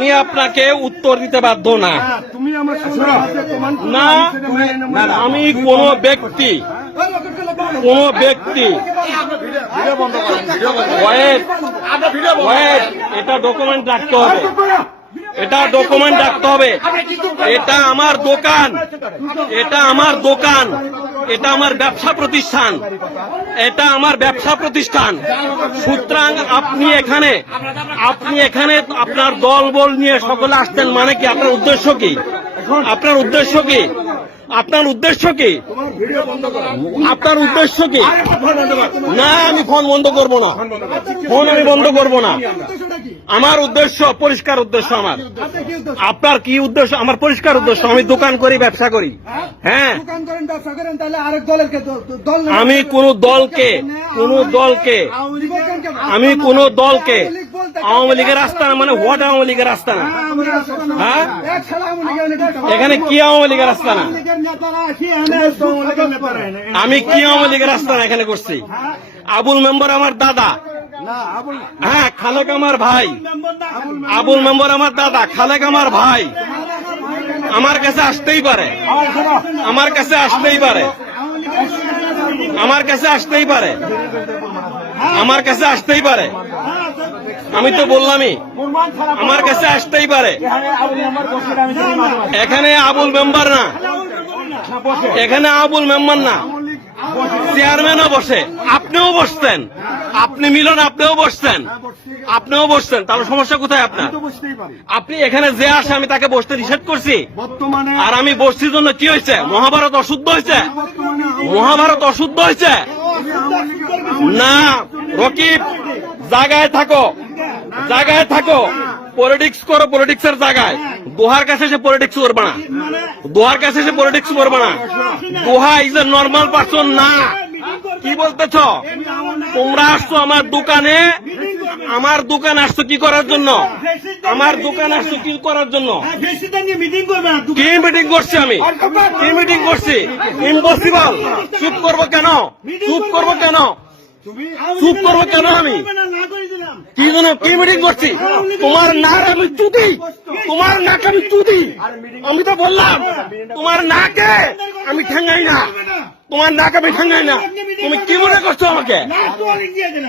আমি আপনাকে উত্তর দিতে বাধ্য না। না আমি কোন ব্যক্তি কোন ব্যক্তি। এটা ডকুমেন্ট রাখতে হবে। এটা ডকুমেন্ট রাখতে হবে। এটা আমার দোকান। এটা আমার দোকান। এটা আমার ব্যবসা প্রতিষ্ঠান। এটা আমার ব্যবসা প্রতিষ্ঠান। সুতরাং আপনি এখানে আপনি এখানে আপনার দল বল নিয়ে সকলে আসতেন মানে কি? আপনার উদ্দেশ্য কি? আপনার উদ্দেশ্য কি? আপনার উদ্দেশ্য কি? আপনার উদ্দেশ্য কি? না, আমি ফোন বন্ধ করব না। ফোন আমি বন্ধ করব না। আমার উদ্দেশ্য, পরিষ্কার উদ্দেশ্য আমার। আপনার কি উদ্দেশ্য? আমার পরিষ্কার উদ্দেশ্য, আমি দোকান করি, ব্যবসা করি। হ্যাঁ। আমি কোন দলকে কোন দলকে? আমি কোন দলকে আওয়ামী লীগের আস্তানা মানে হোয়াট আওয়ামী লীগের আস্তানা? হ্যাঁ? নেতা। এখানে কি আওয়ামী লীগের আস্তানা? এনে- আমি কি আওয়ামী লীগের আস্তানা এখানে করছি? আবুল মেম্বার আমার দাদা। হ্যাঁ খালেক আমার ভাই। আবুল আবুল মেম্বার আমার দাদা খালেক আমার ভাই। আমার কাছে আসতেই পারে। আমার কাছে আসতেই পারে। আমার কাছে আসতেই পারে। আমার কাছে আসতেই পারে। আমি তো বললামই আমার কাছে আসতেই পারে। এখানে আবুল মেম্বার না। এখানে আবুল মেম্বার না। চেয়ারম্যানও বসে। আপনিও বসতেন। আপনি মিলন আপনিও বসতেন। আপনিও বসতেন। তাহলে সমস্যা কোথায় আপনার। আপনি এখানে যে আসে আমি তাকে বসতে নিষেধ করছি। আর আমি বসতির জন্য কি হয়েছে? মহাভারত অশুদ্ধ হয়েছে? মহাভারত অশুদ্ধ হয়েছে? না রকিব জায়গায় থাকো। জায়গায় থাকো। পলিটিক্স করো পলিটিক্স এর জায়গায়। দোহার কাছে সে পলিটিক্স করবে না। দোহার কাছে সে পলিটিক্স করবে না। দোহা ইজ এ নর্মাল পার্সন না। কি বলতেছ? তোমরা আসছো আমার দোকানে। আমার দোকান আসছো কি করার জন্য? আমার দোকান আসছো কি করার জন্য? কি মিটিং করছি আমি? কি মিটিং করছি? ইম্পসিবল চুপ করব কেন? চুপ করব কেন? চুপ করব কেন আমি? কি জন্য? কি মিটিং করছি? তোমার নাক আমি চুদি তোমার নাক আমি চুদি আমি তো বললাম তোমার নাকে আমি ঠেঙ্গাই না। তোমার নাক আমি ঠেঙ্গাই না। তুমি কি মনে করছ আমাকে?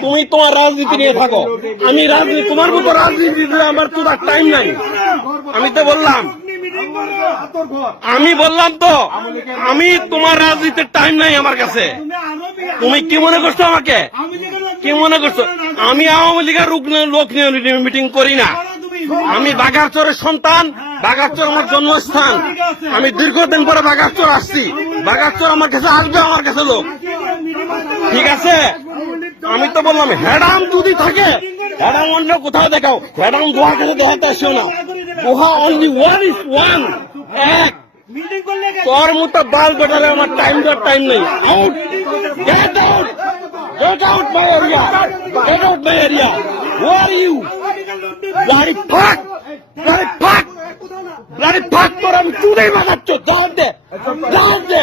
তুমি তোমার রাজনীতি নিয়ে থাকো। আমি রাজনীতি তোমার মতো রাজনীতি দিলে আমার তোর টাইম নাই। আমি তো বললাম আমি বললাম তো, আমি তোমার রাজনীতির টাইম নাই আমার কাছে। তুমি কি মনে করছ আমাকে? কি মনে করছ? আমি আওয়ামী লীগের লোক নিয়ে- মিটিং করি না। আমি বাঘারচরের সন্তান বাঘারচর আমার জন্মস্থান। আমি দীর্ঘদিন পরে বাঘারচর আসছি। বাঘারচর আমার কাছে আসবে, আমার কাছে লোক। ঠিক আছে? আমি তো বললাম হ্যাডাম যদি থাকে হ্যাডাম অন্য কোথাও দেখাও। হ্যাডাম গোয়া কাছে দেখাতে আসিও না। গোহা অনলি ওয়ান ইজ ওয়ান এক মিটিং করলে তোর মতো বাল বেটারে আমার টাইম দেওয়ার টাইম নেই out get out get out my area get out my area who are you bloody fuck bloody fuck bloody fuck তোর আমি চুদেই মাগাচ্ছ দাও দে দাও দে